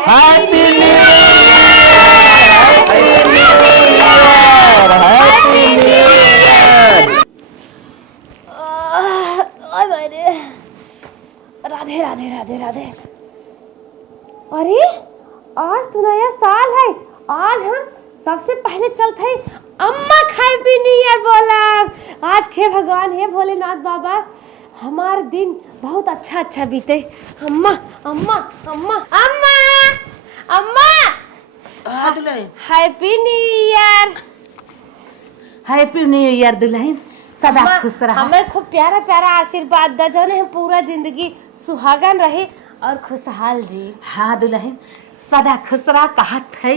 Happy new year, happy new year. Radhe Radhe Radhe Radhe. अरे आज तो नया साल है। आज हम सबसे पहले चलते हैं अम्मा हैप्पी न्यू ईयर बोला। आज के भगवान हे भोलेनाथ बाबा हमारा दिन बहुत अच्छा बीते। अम्मा अम्मा अम्मा अम्मा अम्मा happy new year. Happy new year दुल्हन, सदा खुश रहा। हमें खूब प्यारा प्यारा आशीर्वाद दा जो हम पूरा जिंदगी सुहागन रहे और खुशहाल जी। हाँ दुल्हन, सदा खुश रहा। कहत है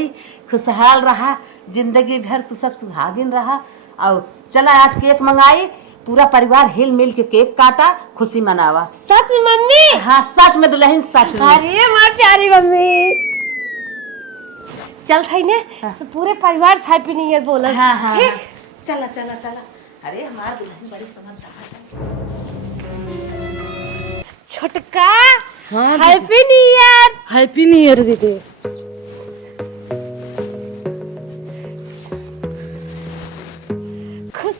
खुशहाल रहा, जिंदगी भर तू सब सुहागिन रहा। और चला आज केक मंगाई, पूरा परिवार हिल मिल के केक काटा, खुशी मनावा। सच में मम्मी? हाँ सच में दुल्हन, सच में। अरे माँ प्यारी मम्मी, चल थई ने पूरे परिवार से हैप्पी न्यू ईयर बोला। हाँ हाँ ठीक, चला चला चला। अरे हमारा दुल्हन बड़ी समझदार है। छोटका happy new year. Happy new year दीदी। खुश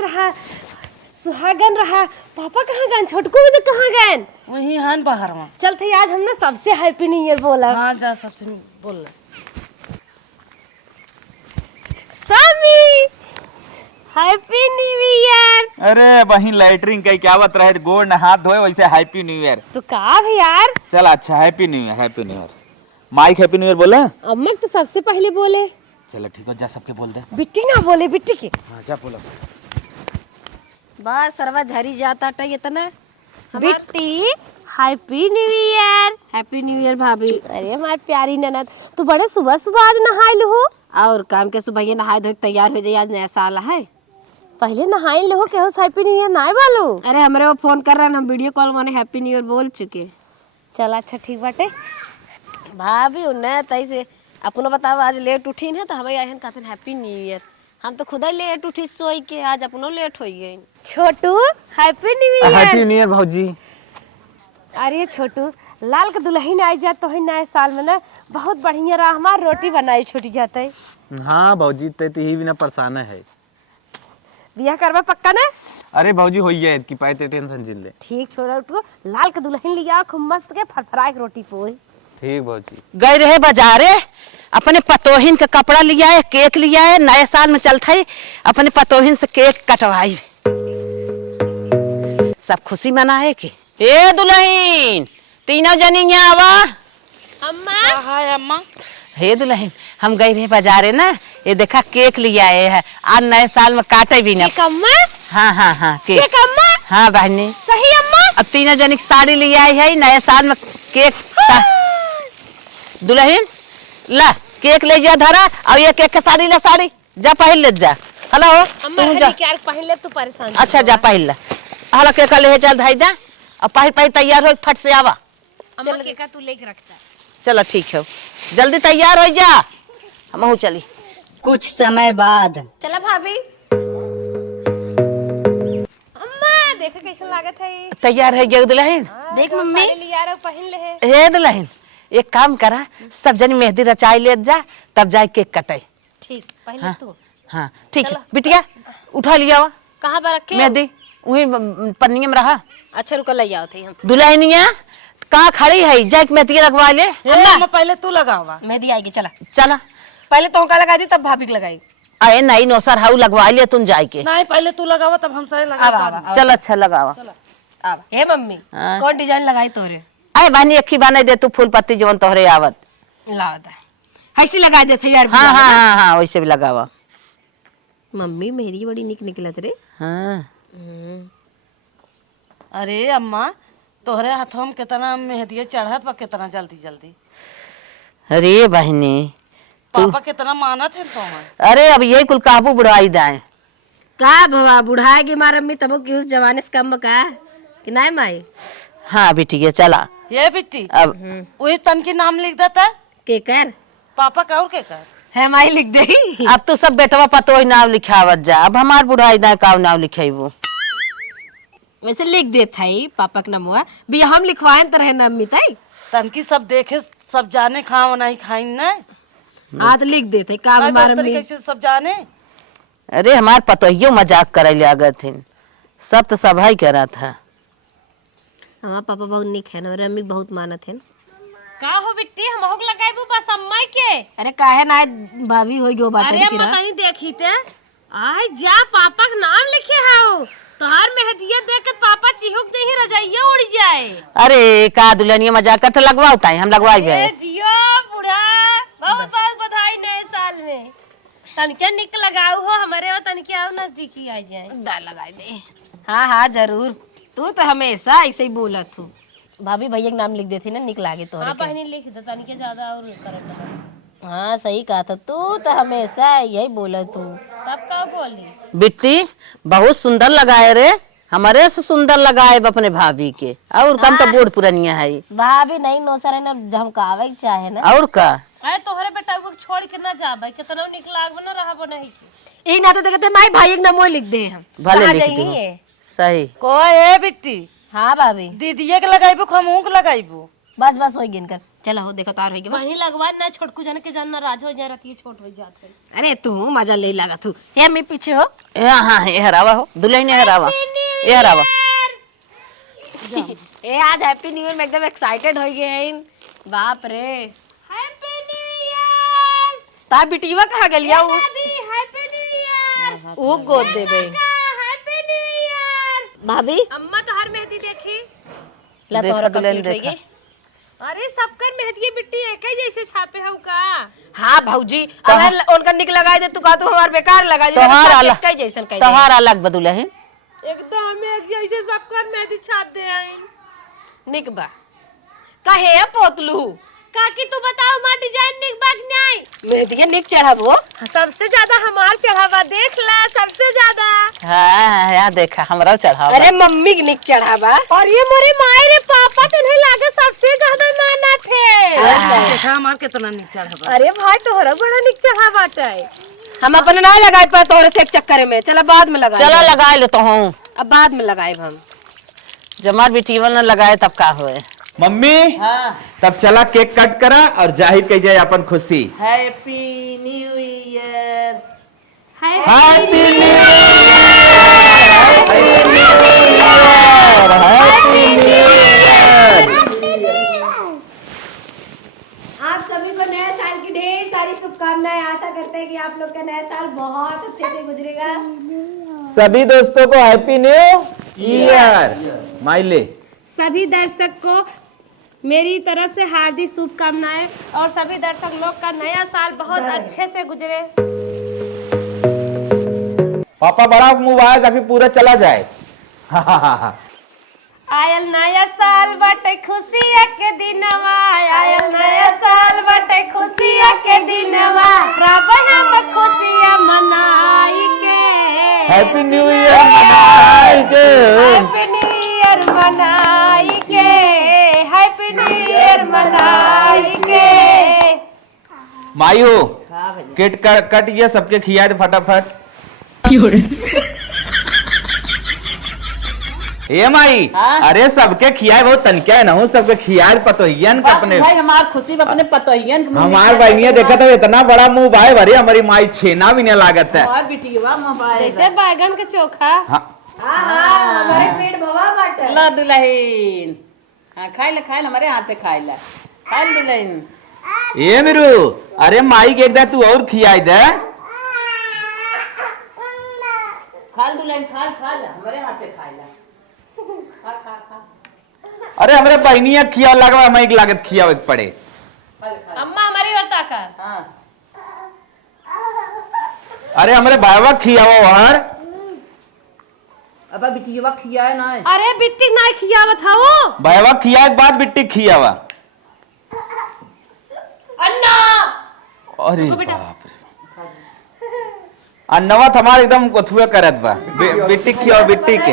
रहा सुहागन रहा। पापा कहाँ गए? छोटकू तो कहाँ गए? वही हन बाहर में। चल थे आज हमने सबसे हैप्पी न्यू ईयर बोला। हाँ जा सबसे बोल ले। स्वामी हैप्पी न्यू ईयर। अरे वही लैटरिन कहीं क्या बात रहे, गोड़ न हाथ धोए वैसे हैप्पी न्यू ईयर। तो कहा भी यार। चल अच्छा, happy new year, happy new year. Mike happy new year बोला? अम्मा तो सबसे पहले बोले। चलो ठीक है, जा सबके बोल दे। बिट्टी ना बोले, बिट्टी के। हाँ जा बोला। बस सरवा झरी जाता टा इतना। बिट्टी happy new year. Happy new year भाभी। अरे हमारी प्यारी ननद, तू बड़े सुबह सुबह आज नहाइल हो। और काम के सुबह नहाए धोके तैयार हो जाए, आज नया साल है। पहले नहाइल हो के हो हैप्पी न्यू ईयर नाय बोलो। अरे हमारे वो फोन कर रहे हैं, हम वीडियो कॉल में हैप्पी न्यू ईयर बोल चुके। चल अच्छा ठीक बाटे। भाभी उन्हें तैसे अपना बताओ, आज लेट उठी है तो हमें आए कहते हैप्पी न्यू ईयर। हम तो खुद ही लेट उठी सोई के, आज अपनो लेट हो गई। छोटू happy new year. Happy new year भौजी। अरे छोटू, लाल के दुल्हन आई जात तो है नए साल में ना, बहुत बढ़िया रहा। हमार रोटी बनाई छूटी जाते। हाँ भौजी, ते ही बिना परेशान है। बियाह करवा पक्का ना? अरे भौजी हो जाए कि पाए ते टेंशन जिल ले। ठीक छोड़ा उठो, लाल के दुल्हन लिया खूब मस्त के फरफराए के रोटी पोई। ठीक भौजी। गए रहे बाजारे, अपने पतोहिन का कपड़ा लिया है, केक लिया है। नए साल में चलता है अपने पतोहिन से केक कटवाई, सब खुशी मनाए के। ए दुल्हन, तीनों जनी आवा। अम्मा हाय अम्मा। हे दुल्हन, हम गए रहे बाजारे ना, ये देखा केक लिया है। आज नए साल में काटे भी ना। अम्मा। हाँ हाँ हाँ केक अम्मा। हाँ बहनी सही अम्मा। अब तीनों जनी की साड़ी लिया है नए साल में केक। दुल्हन ला केक ले जा धरा, और ये केक का साड़ी ला, साड़ी जा पहन ले जा। हेलो अम्मा तू जा। क्या पहले तू परेशान। अच्छा जा पहन ला। हला केक ले चल धाई जा, और पहन पहन तैयार हो फट से आवा। अम्मा केक तू लेके रखता। चलो ठीक है, जल्दी तैयार हो जा, हम चली। कुछ समय बाद। चला भाभी। अम्मा देखो कैसा लागत है। तैयार है गया दुल्हन? देख मम्मी लिया रे पहन ले है। हे दुल्हन, एक काम करा, सब जनी मेहंदी रचाई ले जा, तब जाए केक कटाई। ठीक पहले हाँ तू। हाँ ठीक है बिटिया, उठा लिया वा कहाँ पर रखे? मेहंदी वही पन्नी में रहा। अच्छा रुको ले आओ थे हम। दुल्हनिया कहाँ खड़ी है, जाए मेहंदी लगवा ले। अम्मा पहले तू लगावा। मेहंदी आएगी चला। चला पहले तो का लगा दी तब भाभी की लगाई। अरे नहीं नौसर हाउ लगवा लिया तुम जाए के। नहीं पहले तू लगावा तब हम सही लगा। चल अच्छा लगावा। अब हे मम्मी हाँ। कौन डिजाइन लगाई तोरे? अरे बहनी अखी बना दे तू, फूल पत्ती जवन तोहरे आवत। ला दा ऐसी लगा दे थे यार। हाँ हाँ हाँ हाँ वैसे भी लगावा। मम्मी मेरी बड़ी निक निकलत रे। हाँ अरे अम्मा तोहरे हाथों में कितना मेहंदी चढ़त बा, कितना जल्दी जल्दी। अरे बहनी पापा कितना मानत है तो। अरे अब ये कुल काबू बुढ़ाई दाए का भवा बुढ़ाएगी मार अम्मी तब कि उस जमाने से कम का कि नहीं माई। हाँ बिटिया चला। ये बिट्टी अब वही तन के नाम लिख देता के कर पापा का और के कर है माई लिख दे। अब तो सब बेटवा पतो ही नाम लिखावत जा, अब हमार बुढ़ाई दाए का नाम लिखाई वो। वैसे लिख दे था पापा का नाम हुआ भी हम लिखवाए तो रहे ना अम्मी ताई। तन की सब देखे सब जाने खाओ नहीं खाई नहीं आज लिख देते का नहीं, हमारे दोस्त तरीके से सब जाने। अरे हमार पतोहियो मजाक करे ले आगत थे, सब तो सब ही करा था। हमारे पापा बहुत निक है ना, मम्मी बहुत मानत है। का हो बिट्टी हम होग लगाइबू बस अम्मा के। अरे काहे ना भाभी होई गयो बाटे अरे अम्मा कहीं देखी ते आय जा पापा का नाम लिखे हाउ तोहार मेहदिया देख के पापा चिहुक दे ही रजाइया उड़ जाए। अरे का दुल्हनिया मजाक करते लगवाओ ताई, हम लगवाई ए गए। जियो बूढ़ा, बहुत बहुत बधाई नए साल में। तनिके निक लगाऊ हो हमारे और तनिके आओ नजदीकी आ जाए। दा लगाई दे। हाँ हाँ जरूर, तू तो हमेशा ऐसे ही बोलत हो। भाभी भैया के नाम लिख देती ना, निक लागे तोहरे हां के। बहनी लिख दे तनिके ज्यादा और करे ना। हाँ सही कहा था, तू तो हमेशा यही बोलत हो। तब का बोली बिट्टी बहुत सुंदर लगाए रे, हमारे से सुंदर लगाए अपने भाभी के। और कम तो बूढ़ पुरनिया है। भाभी नहीं नौसर है ना, झमकावे के चाहे ना। और का अरे तोहरे बेटा वो छोड़ के ना जाबे कितना निक लागबे ना रहबो नहीं की। ई ना तो देखते माई भाई के नाम लिख दे हम। भले कहाँ लिख जाइए दो। ये? सही कोई है बिट्टी हाँ भाभी दीदीए के लगाइबू खमू के लगाइबू। बस बस होई गिन कर चला हो, देखो तार होई गया। वहीं लगवा ना छोटकू जाने के जानना राज हो जाए रती छोट हो जात है। अरे तू मजा ले लगा तू, हे मैं पीछे हो। हाँ ये हरावा हो दुल्हन हरावा, ये हरावा। ए आज हैप्पी न्यू ईयर में एकदम एक्साइटेड हो गए हैं। बाप रे हैप्पी न्यू ईयर ता बिटिया कहाँ गलिया वो? हैप्पी न्यू ईयर वो गोद देबे। हैप्पी न्यू ईयर भाभी अम्मा तोहर मेहंदी देखी। ला देखा तोहरा दुल्हन कंप्लीट होई देखा। गई। अरे सबकर मेहंदी बिट्टी एक ही जैसे छापे हउ का। हाँ भौजी अगर उनका निक लगाई दे तू का तू हमार बेकार लगाई दे। तोहार अलग कई जैसन कई तोहार अलग बदुल्हन। एकदम एक जैसे सबकर मेहंदी छाप दे आइन। निक बा कहे पोतलू काकी तू बताओ मां डिजाइन निक बाग नहीं। मेहंदी निक चढ़ाबो। सबसे ज्यादा हमार चढ़ावा देख ला सबसे ज्यादा। हाँ यहाँ देखा हमरा चढ़ावा। अरे मम्मी के निक चढ़ावा। और ये मोरे माई रे पापा तो नहीं लागे सबसे ज्यादा माना थे। देखा हमार कितना निक चढ़ा। अरे भाई तोहरा बड़ा निक चढ़ावा है। हम अपने ना लगाए पर तोहरे से एक चक्कर में चला बाद में लगाए। चला लगा ले तो हूँ, अब बाद में लगाए हम। जब हमार बेटीवन न लगाए तब का हुए। मम्मी हाँ तब चला केक कट करा और जाहिर कर जाए अपन खुशी। Happy new year. Happy new year, happy new year. आप सभी को नए साल की ढेर सारी शुभकामनाएं। आशा करते हैं कि आप लोग का नया साल बहुत अच्छे से गुजरेगा। सभी दोस्तों को हैप्पी न्यू ईयर। माइले सभी दर्शक को मेरी तरफ से हार्दिक शुभकामनाएं और सभी दर्शक लोग का नया साल बहुत अच्छे से गुजरे। पापा बड़ा मोबाइल ताकि पूरा चला जाए। आयल नया साल बटे खुशिया के दिनवा, आयल नया साल बटे खुशिया के दिनवा, रब हम खुशियां मनाई के। हैप्पी न्यू ईयर मनाई के, हैप्पी न्यू ईयर मनाई के, हैप्पी न्यू ईयर मनाई के। माई हो केक कट ये सबके खिया दे फटाफट। ए माई अरे सबके खियाए बहुत तनके है ना हो, सबके खियाए पतोहियन के अपने। भाई हमार खुशी अपने पतोहियन के मुंह में हमार बहनिया देखा तो इतना बड़ा मुंह भाई भरी, हमारी माई छेना भी नहीं लागत है। और बिटिया मोबाइल जैसे बैगन का चोखा। हाँ हमारे पेट भवा बाटे। ला दुल्हन। हाँ खाई ले हमारे हाथ पे खाई ला, खाई ले दुल्हन। ए मेरू अरे माई के एकदा तू और खियाई दे। खा दुल्हन खा ला हमारे हाथ पे खाई ला। खा खा खा। अरे हमरे बहनिया खिया लगवा माई के लागत खियावे के पड़े। अम्मा हमारी और ताकत। हाँ अरे हमरे भाईवा खियावो हर। अब बिटिया खिया है ना। अरे बिट्टी ना खियावत हवो। भाईवा खिया के बाद बिट्टी खियावा। अन्ना अरे बाप रे अन्नवा हमार एकदम कथुए करत बा। बिट्टी खियाओ बिट्टी के।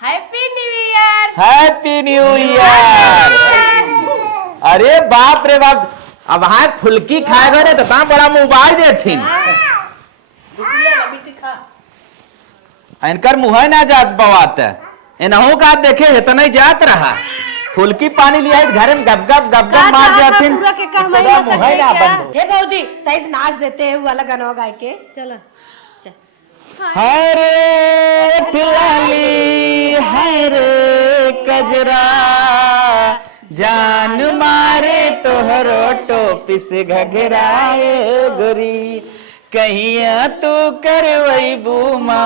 Happy new year. Happy new year. अरे बाप रे बाप, अब हाँ फुल्की खाए गए तो ता बड़ा मोबाइल देथिन। इनकर मुँह ना जात बवात, इनहू का देखे इतना जात रहा। फुल्की पानी लिया घर में गप गप मार जाथिन पूरा के काम तोरा मुंह है ना बंद हो। हे भौजी तैस नाच देते हैं वाला गाना गा के। चलो हरे लाली हरे कजरा जान मारे तोहरो टोपी से घघराए गोरी कहिया तू करवई बुमा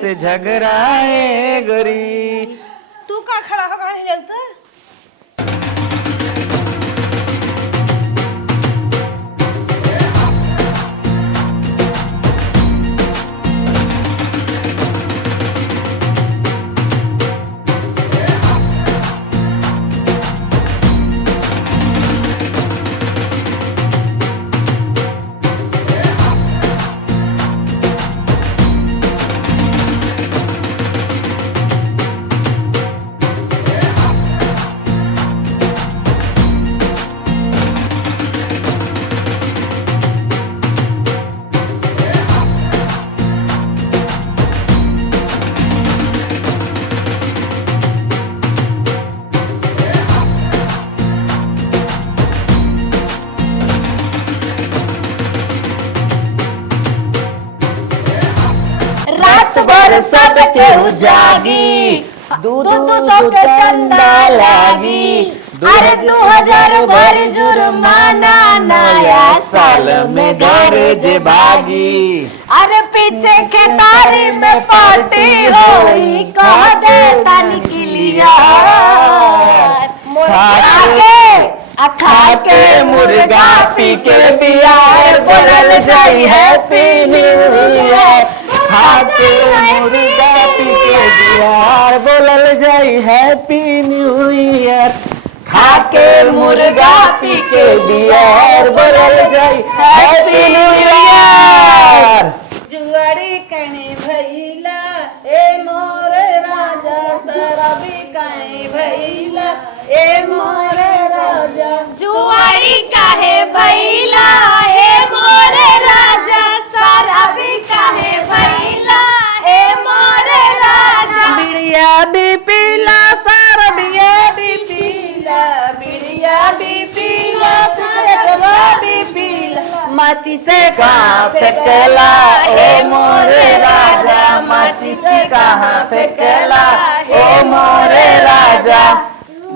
से झगड़ाए गोरी। तू का खड़ा हो गई तो रात भर सब के उजागी दू सौ के चंदा लागी अरे 2000 भर जुर्माना नया साल में घर जे भागी अरे पीछे के तारी में पार्टी होई कह दे तनी क्लियर खा के मुर्गा पी के बियार बोलल जाई हैप्पी न्यू ईयर खा के मुर्गा पी के बियार बोलल जाई हैप्पी न्यू ईयर खा के मुर्गा पी के बियार बोलल जाई हैप्पी न्यू ईयर। जुआरी कने भैला ए मोरे राजा शराबी कने भैला ए मोरे राजा जुआरी काहे भैला हे मोरे राजा शराबी काहे भैला हे मोरे राजा बिड़िया भी पीला शराबिया भी पीला बिड़िया भी पीला सिगरेटवा भी पीला माची से कहाँ फेंकला ओ मोरे राजा माची से कहाँ फेंकला ओ मोरे राजा।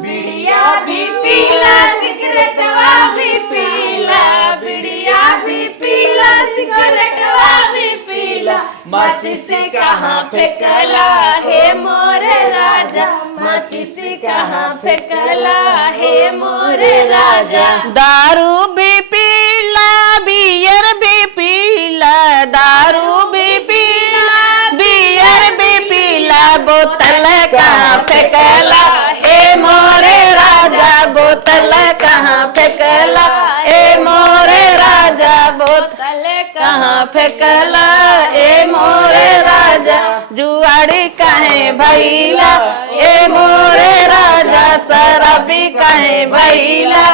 बिड़िया भी पीला सिगरेटवा भी पीला बिड़िया भी पीला सिगरेटवा भी पीला माची से कहाँ फेंकला हे मोरे राजा माची से कहाँ फेंकला हे मोरे राजा। दारू भी पीला बियर भी पीला दारू भी पीला बियर भी पीला बोतल कहाँ फेंकला ए मोरे राजा बोतल कहाँ फेंकला ए मोरे राजा बोतल कहाँ फेंकला ए मोरे राजा जुआड़ी कहे भैला ए मोरे राजा शराबी कहे भैला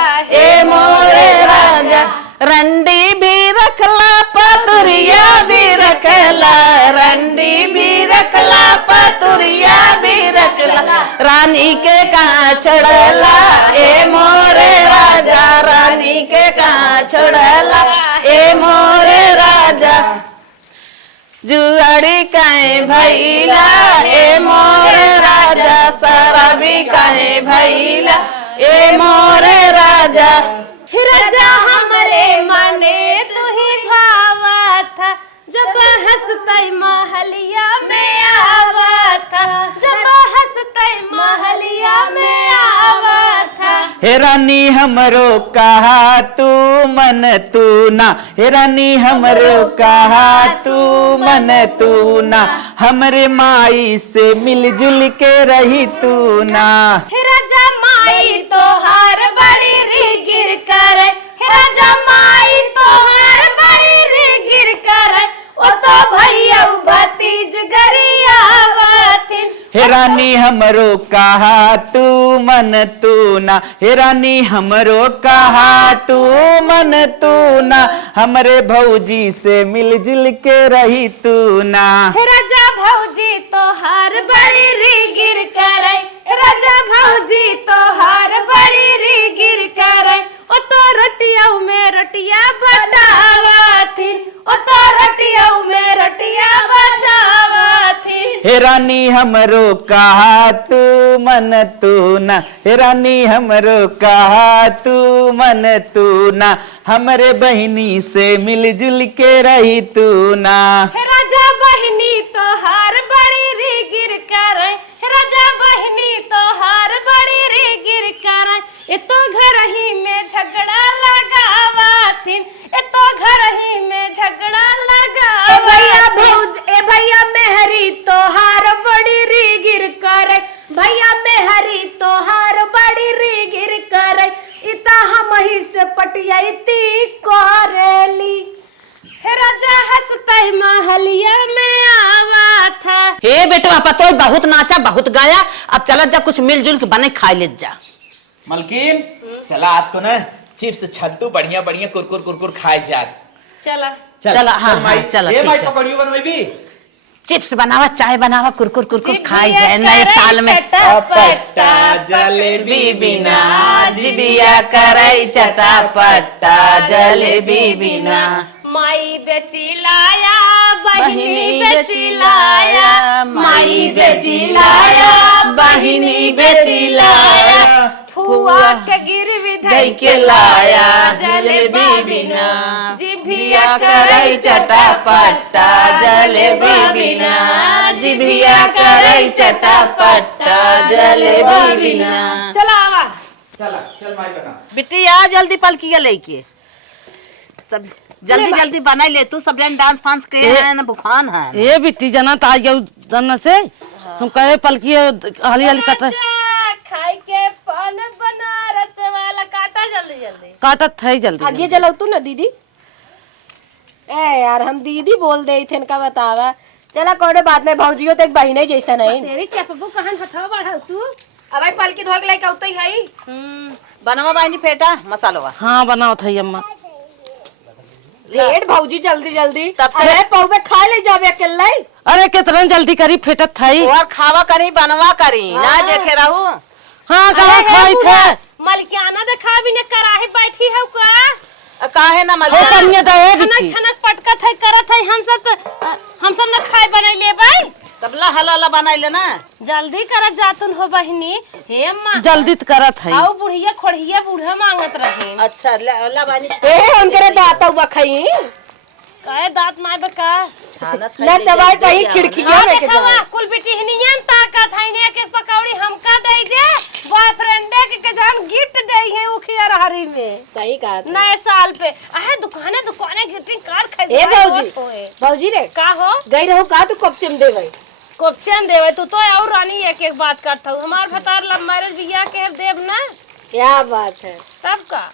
ए मोरे राजा रंडी भी रखला पतुरिया भी रखला रंडी भी रखला पतुरिया भी रखला रानी के कहाँ छोड़ला ए मोरे राजा रानी के कहाँ छोड़ला ए मोरे राजा जुआड़ी कहे भैला ए मोरे राजा शराबी कहे भैला ए मोरे राजा। राजा हमरे मने तू ही भावा था जब हंसते महलिया में आवा था जब हंसते महलिया में आवा था। हे रानी हमरो कहा तू मन तू ना हे रानी हमरो कहा तू मन तू ना हमरे माई से मिलजुल के रही तू ना। राजा माई तो हर बड़ी री गिर कर राजा माई तो हर बड़ी री गिर कर ओ तो भैया भतीज गरियावथिन। हे रानी हमरो कहा तू मन तू ना हे रानी हमरो कहा तू मन तू ना हमरे भौजी से मिलजुल के रही तू ना। राजा भौजी तो हर बड़ी री गिर कर राजा भौजी तोहार बड़ी री गिर करे ओ तो रटिया में रटिया बतावथिन ओ तो रटिया में रटिया बजावथिन। हे रानी हमरो कहा तू मन तू ना, हे रानी हमरो कहा तू मन तू ना, हमरे बहिनी से मिलजुल के रही तू ना। हे राजा बहिनी तोहार बड़ी री गिर करे, हे राजा बहिनी तोहार बड़ी री गिर करे, ए तो घर ही में झगड़ा लगावथिन, ए तो घर ही में झगड़ा लगा। ए भैया भौज ए भैया मेहरी तोहार बड़ी री गिर करे, भैया मेहरी तोहार बड़ी री गिर करे, इता हम ही से पटियाती करेली। हे राजा हंसते महलिया में आवा था। हे बेटवा पतो बहुत नाचा बहुत गाया, अब चला जा कुछ मिलजुल के बने खाई ले जा। मलकिन चला आज तो ना चिप्स छद्दू बढ़िया बढ़िया कुरकुर कुरकुर खाए जात। चला चला हाँ हाँ चला ये ठीक माई है। पकड़ियो बनवाई भी चिप्स बनावा चाय बनावा कुरकुर कुरकुर खाई जाए नए साल में। पट्टा जलेबी बिना जिबिया करई चटापट्टा जलेबी बिना। माई बेची लाया बहिनी बेची लाया, माई बेची लाया बहिनी बेची लाया, फुआ के गिरवी धई के लाया जलेबी बिना। जिबिया करई चटापट्टा जलेबी बिना, जिबिया करई चटापट्टा जलेबी बिना। चला आवा। चला चल माई बेटा। बिटिया जल्दी पलकिया लेके सब जल्दी जल्दी बनाई ले तू सब जन डांस फांस के है ना बुखान है। ये बिट्टी जना तो आज गई दन से हम कहे पलकी हाली हाली कट खाई के पान बनारस वाला काटा जल्दी जल्दी काटत है जल्दी आगे जलाऊ तू ना दीदी। ए यार हम दीदी बोल दे थे इनका बतावा। चला कोई बात नहीं, भौजियो तो एक बहिने जैसा नहीं। तेरी चपबू कहन हथवा बढ़ा तू। अब पलकी धोक लाइक औतई हई। बनवा बानी फेटा मसाला। हाँ बनाओ था अम्मा। लेट भौजी जल्दी जल्दी। तब से- अरे पौ में खा ले जाबे अकेले। अरे कितना जल्दी करी फेटत थई। और खावा करी बनवा करी ना देखे रहू। हाँ कहाँ खाई थे मलकियाना देखा भी न कराहे बैठी है का काहे ना मल हो कन्या दे छनक बिट्टी छनक पटकत है करत है। हम सब न खाए बने ले भाई। तबला हलाला बनाई ले ना। जल्दी करत जातुन हो बहिनी। हे अम्मा जल्दी तो करत है। आओ बुढ़िया खोड़िया बूढ़ा मांगत रहे। अच्छा ला बानी ए उनकरे दांत हुआ खई। काहे दांत माय बका छानत ना चबाई पही खिड़किया में के देखवा जा। कुल बेटी हनियन ताकत है ने के पकौड़ी हमका दे दे बॉयफ्रेंड के जान गिफ्ट दे है उखिया हरी में सही कहा तू। नए साल पे आहे दुकाने गिफ्टिंग कार्ड खरीद। ए भौजी भौजी रे का हो गई रहू का तू कपचम देवे। कोपचन देवे तू तो और रानी एक एक बात करता हूँ। हमार भतार लव मैरिज बिया के देव ना क्या बात है। तब का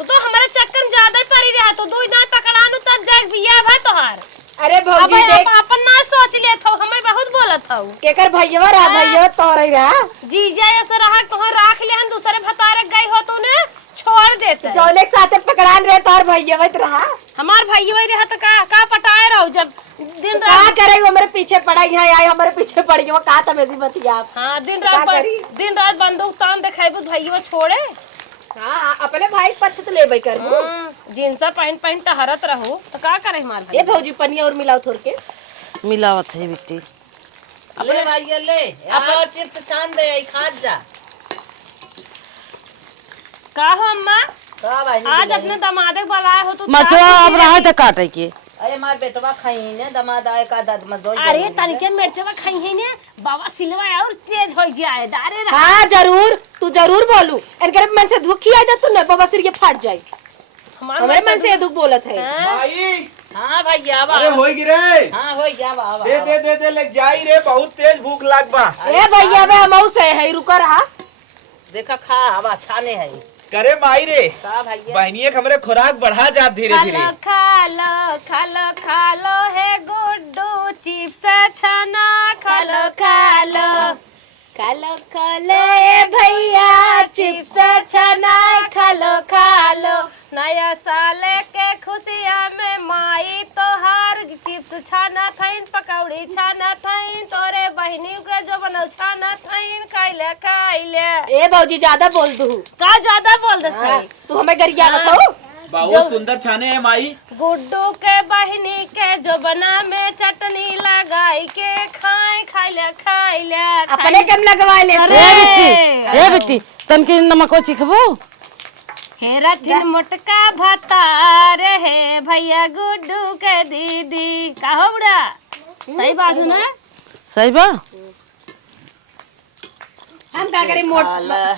तो हमारे चक्कर में ज्यादा ही पड़ी रहा तो दो ना पकड़ानु तब जाए बिया भा तोहार। अरे अब भौजी देख अपन ना सोच ले था हमें बहुत बोलत था केकर भैया रहा भैया तोरे रहा। जीजा ऐसे रहा तो राख ले दूसरे भतारे गई हो तो ने छोड़ देते जौने के साथे पकड़ान रहे तोर भैया रहा। हमार भाई वही रहा तो का पटाए रहो जब दिन का रात। करे वो मेरे पीछे पड़ा यहाँ आई हमारे पीछे पड़ गई वो का था मेरी बतिया आप। हाँ दिन क्या करी? रात बंदूक तान दिखाई भाई वो छोड़े। हाँ अपने भाई पक्ष तो ले भाई कर जींस पहन टहरत रहो तो का करे हमार ये भौजी पनिया और मिलाओ थोड़ के। मिलावत है बिट्टी। अपने भाई ले अब चिप्स छान दे आई खा जा। का हो अम्मा का भाई आज अपने दमादे बुलाए हो तो मचवा अब रहा है तो काटे के। अरे मार बेटवा खाई ने दमाद आए का दाद मत दो। अरे तनिके मिर्चवा खाई है ने बाबा सिलवा और तेज हो जाए दारे रहा। हाँ जरूर तू जरूर बोलू इनके मन से दुखी आ जा तू न बाबा सिर के फाट जाए। हमारे मन से दुख बोलत है। भाई हां भैया अरे होई गिरे। हां हो जा बाबा दे लग जाई रे बहुत तेज भूख लाग बा। ए भैया बे हमऊ से है रुका रहा। देखा खा अब छाने है करे माई रे का भैया बहनिए हमरे खुराक बढ़ा जा धीरे धीरे। खा लो है गुड्डू चिप्स छना खा लो ए भैया चिप्स छना खा लो नया साल के खुशिया में माई तोहार चिप्स छाना थईन पकौड़ी छाना थईन तोरे बहिनी के जो बनल छाना थईन खाइले खाइले। ए भौजी ज्यादा बोल दू। का ज्यादा बोल दे थई? तू हमें गरिया बताओ। बहुत सुंदर छाने हैं माई। गुड्डू के बहिनी के जो बना में चटनी लगाई के खाए खाइले खाइले। अपने कम लगवा ले। ए बिट्टी तनकी नमको चिखबो। हेरा थिन मोटका भतार है भैया गुड्डू के दीदी। का हो बुढ़ा? सही बात है ना? सही बा। हम का करी मोट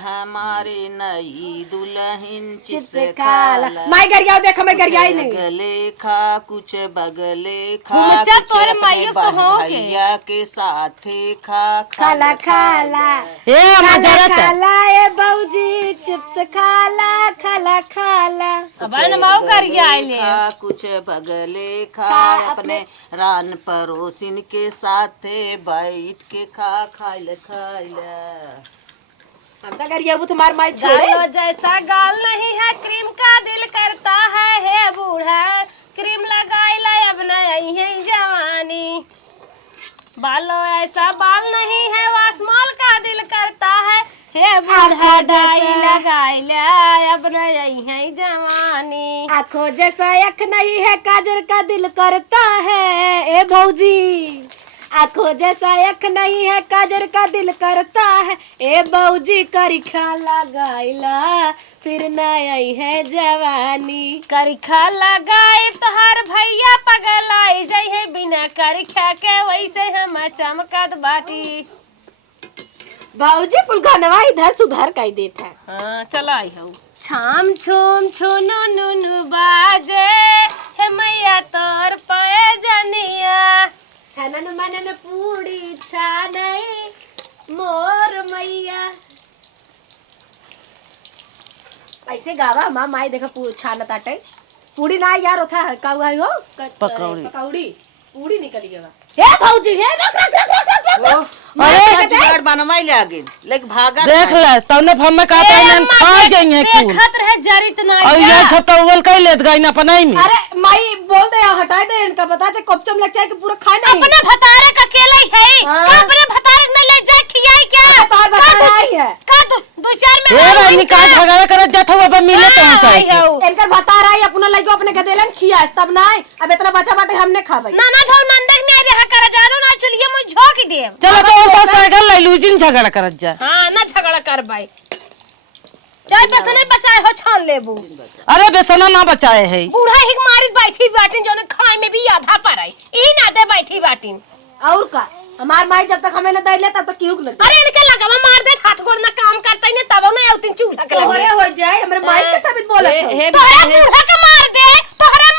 हमारे नई दुल्हन चिप्स खाला। माई गरिया देख हमें गरिया ही नहीं। बगले खा कुछ बगले खा मुझे कुछ तोरे अपने माइयों को होगे। भैया के साथे खा खाला खाला ए खाला खाला ए भौजी चिप्स खाला खाला खाला। अब न माऊ कर गया आइले। खा कुछ बगले खा अपने रान पड़ोसिन के साथे बैठ के खा खाइल खाइल। हम का गरिया वो तुम्हार माई छोड़े। गालो जैसा गाल नहीं है क्रीम का दिल करता है हे बूढ़ा क्रीम लगाई ले अब नहीं है जवानी। बालो ऐसा बाल नहीं है वासमाल का दिल करता है हे बूढ़ा डाई लगाई ले अब नहीं है जवानी। आंखों जैसा अख नहीं है काजल का दिल करता है ए भौजी। आंखों जैसा अख नहीं है काजल का दिल करता है ए बौजी करिखा लगाइला फिर नई है जवानी। करिखा लगाए तोहर भैया पगलाई जई है बिना करिखा के वैसे हम चमकत बाटी। भौजी पुलगानवा इधर सुधर कई देता है। हाँ चला आई हो। छाम छुम छुनु नुनु बाजे हे मैया तोर पाए जनिया। छनन मनन पूड़ी छानई मोर मैया। ऐसे गावा माँ माई देखा छाना ताटे पूड़ी ना यार होता है का हुआ है हो पकौड़ी पूड़ी निकली गवा। हे भौजी हे रख रख रख रख रख रख। अरे जुगाड़ बनवाई ले आगे लेकिन भागा देख ले तौने हम में का ताने खा जाइए कुल। देखत रहे जरित ना और ये छपटा उगल कई लेत गई ना पनाई में। अरे माई बोल दे हटा दे इनका बता दे कपचम लग जाए कि पूरा खा नहीं। अपने भतारे का अकेला ही है का अपने भतारे न ले जाए खियाई क्या? तो बता रही है का दो चार में ए रानी का झगड़ा करत जात हो अब मिले तो सही। इनकर बता रहा है अपना लइको अपने गदेलन खिया तब ना अब इतना बचा बाटे हमने खाबई। ना ना धौ नंदक ने रहा कर जानो ना चलिए मुझ झोक दे। चलो तो ऊपर साइकिल ले लूजिन झगड़ा करत जा। हां ना झगड़ा कर भाई चाय पैसे नहीं बचाए हो छान लेबू। अरे बेसना ना बचाए है बूढ़ा ही मारी बैठी बाटिन जोने खाए में भी आधा पर आई ई ना दे बैठी बाटिन। और का हमार माई जब तक हमें न दैले तब तक क्यों लगे। अरे इनके लगावा मार दे हाथ गोड़ ना काम करता ही ने तब ना आउतिन चूल्हा के लगे हो जाए हमरे माई के तबियत बोलत है। तोहरा बूढ़ा के मार दे तोहरे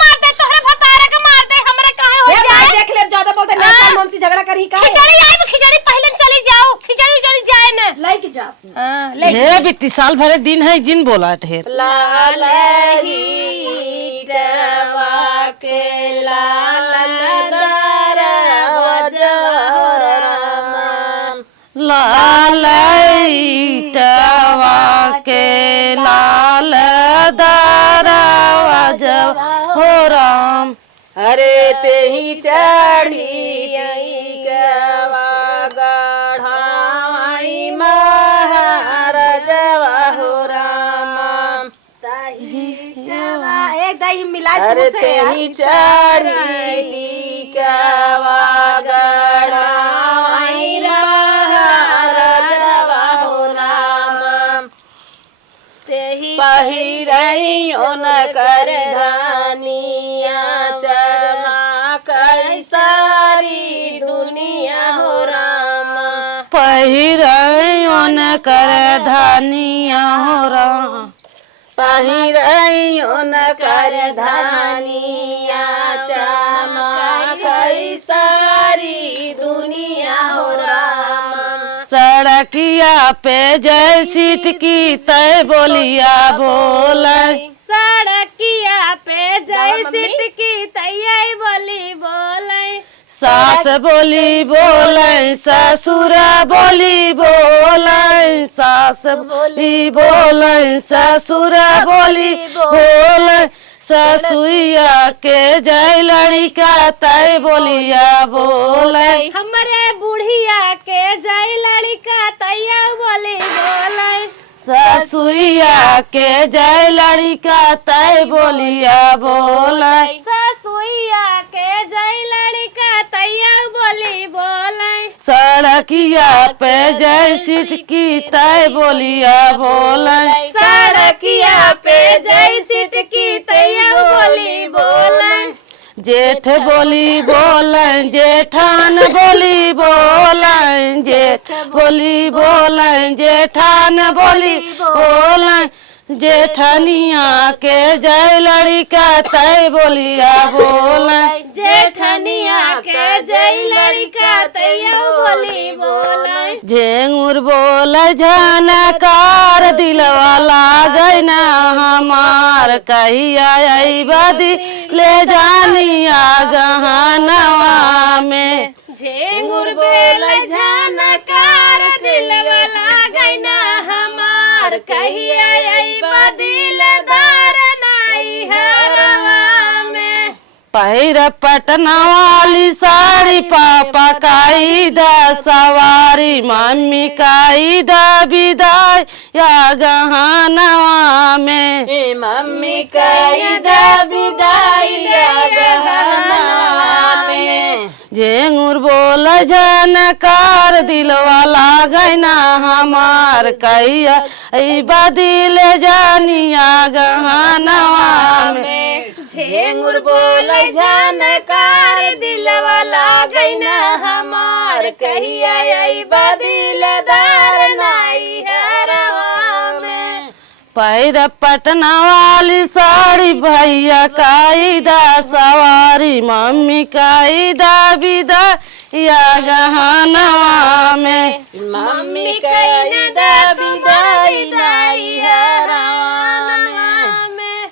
भतारे के मार दे हमरे काहे हो जाए। देख ले ज्यादा बोलते ना काम हमसे झगड़ा करी का। खिचड़ी आई खिचड़ी पहले चली जाओ खिचड़ी चली जाए ना लेके जा। हां ले हे बित्ती साल भरे दिन है जिन बोला ढेर। लाल ही डवा के लाल लाल टवा के लाल दरवाज हो राम। अरे ते ही चढ़ी गवा गढ़ाई महाराजवा हो राम। एक दही मिला अरे ते ही चढ़ी गवा गढ़ाई महाराजवा हो राम। पहिरइयो न कर धानिया चरमा कैसारी दुनिया हो राम। पहिरयो न कर धानिया हो राम। पहिरइयो न कर धानिया चरमा कैसारी दुनिया हो राम। सड़किया पे जय सीट की तय बोलिया बोले। सड़किया पे जय सीट की तैयारी बोली बोले। सास बोली बोले ससुर बोली बोले। सास बोली बोले ससुर बोली बोले। ससुइया के जय लड़िका तय बोलिया बोले हमरे बुढ़िया के जय लड़का तैया बोली बोले ससुइया के जय लड़िका तय बोलिया बोले ससुइया के जय लड़का तैया बोली बोले सड़किया पे जय सिटकी तय बोलिया बोले सड़किया पे जय सिटकी तैया बोली बोले जेठ बोली बोलन जेठान बोली बोलन जेठ बोली बोलन जेठान बोली बोलन जेठनिया के जय लड़िका तय बोलिया बोलन जेठनिया के जय लड़का तैया बोली बोले झेंगुर बोल झनकार दिलवा लागै ना हमार कहिया बदी ले जानिया गहनवा में झेंगुर बोल झनकार दिलवा लागै ना हमार कहिया बदिलदार नाई हरवा में पहिर पटना वाली साड़ी पापा काई दा सवारी मम्मी काई दा विदाई या गहनवा में मम्मी कई दा विदाई या गहनवा में झेंगुर बोल झनकार दिलवा लागै ना हमार कहिया बदिल जानिया गहनवा में झेंगुर बोल झनकार दिलवा लागै ना हमार कहिया बदिलदार नाई हरवा में पैर पटना वाली साड़ी भैया कायदा सवारी मम्मी कायदा विदा या गहनवा में मम्मी कई दा विदाई नाई हरवा में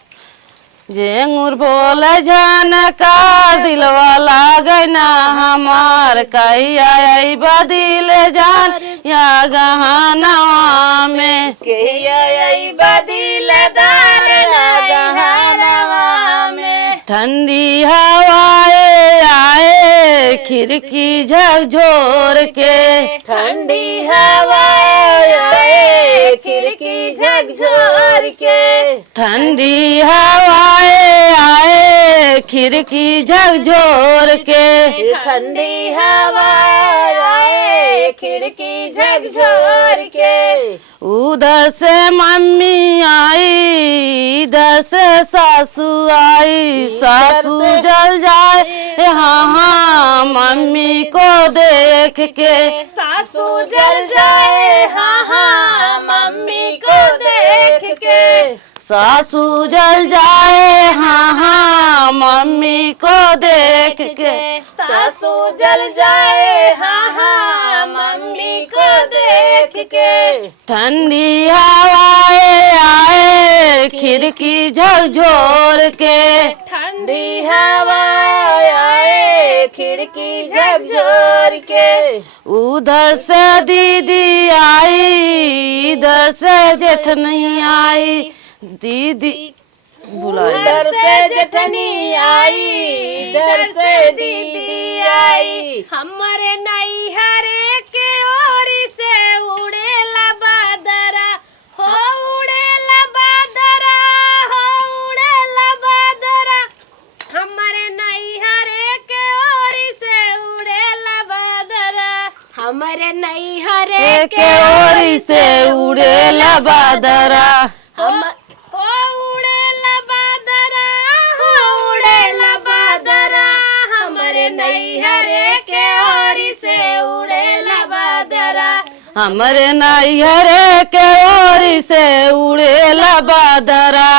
झेंगुर बोल झनकार दिलवा लागै ना हमार कहिया बदिल जान या गहनवा में बदिलदार गहनवा में ठंडी हवाए आए खिड़की झकझोर के ठंडी हवा आए खिड़की झकझोर के ठंडी हवाए आए खिड़की झकझोर के ठंडी हवा आए खिड़की झकझोर के उधर से मम्मी आई इधर से सासू आई सासू जल जाए हाँ हाँ मम्मी को देख के सासू जल जाए हाँ हाँ मम्मी को देख के सासू जल जाए हाँ हाँ मम्मी को देख के सासू जल जाए हाँ हाँ मम्मी को देख के ठंडी हवाए आए खिड़की झकझोर के ठंडी हवा आए खिड़की झकझोर के उधर से दीदी आई इधर से जेठनी आई दीदी बुलाई उधर से जेठनी आई इधर से दीदी आई हमारे नैहरे के ओरी से उड़ेला बादरा हो उड़ेला बादरा हो उड़ेला बादरा हमारे नैहरे के ओरी से उड़ेला बादरा हमारे नैहरे के ओरी से उड़ेला बादरा हम हो उड़ेला बादरा हो उड़ेला बादरा हमारे नैहरे के ओरी से उड़ेला बादरा हमरे नैहरे के ओरी से उड़ेला बादरा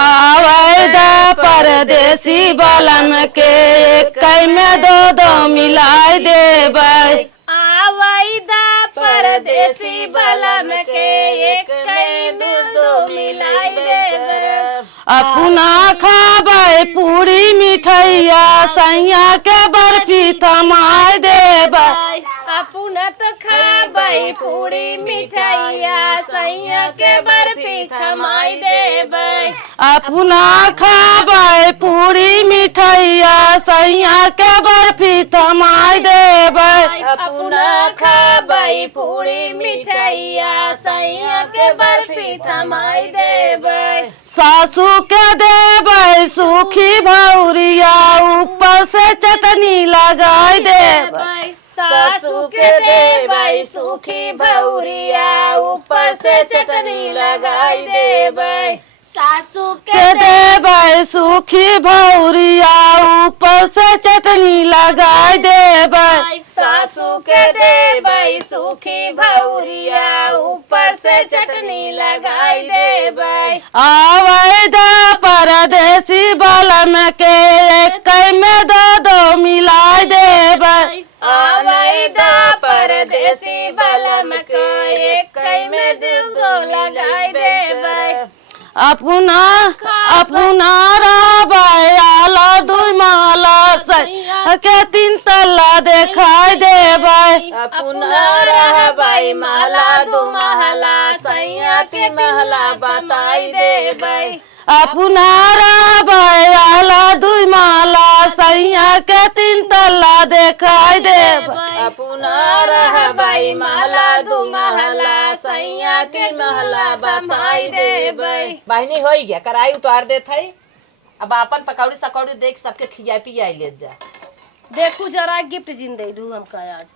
आवेदा परदेसी बालम के एक में दो मिलाए देबै आवाइदा परदेसी बलन के एक में दो मिलाई देबै अपना खाबै पूरी मिठैया सैया के बर्फी थमाय देबै अपना तो खाबै पूरी मिठाइया सैया के बर्फी खमाई देबै अपना खाबै पूरी मिठाइया सैया के बर्फी थमाई देबै। अपना खाबै पूरी मिठाइया सैया के बर्फी थमाई देबै। सासू के देबै सूखी भौरिया ऊपर से चटनी लगाई देबै। सासू के देबै सूखी भौरिया ऊपर से चटनी लगाई देबै। सासू के देबै सूखी भौरिया ऊपर से चटनी लगाई देबै। सासू के देबै सूखी भौरिया ऊपर से चटनी लगाई देबै। आबै द परदेसी बालम के एक में दो मिलाई देबै। आबै द परदेसी बलम के एक में दो लगाई देबै। अपना रहबै आला दुई माला सैया के 3 तल्ला देखाई देबै। अपना रहबै माला दू महला सैया के महला बताई देबै। अपना रहबै आला दुई माला सैया के 3 तल्ला देखाई देबै। अपना रहबै माला दू महला सैया के महला बताई देबै। बहनी हो गया कराई उतार देत है। अब अपन पकौड़ी सकौड़ी देख सबके खिया पिया ले जा। देखू जरा गिफ्ट जिन दे दू हमका आज।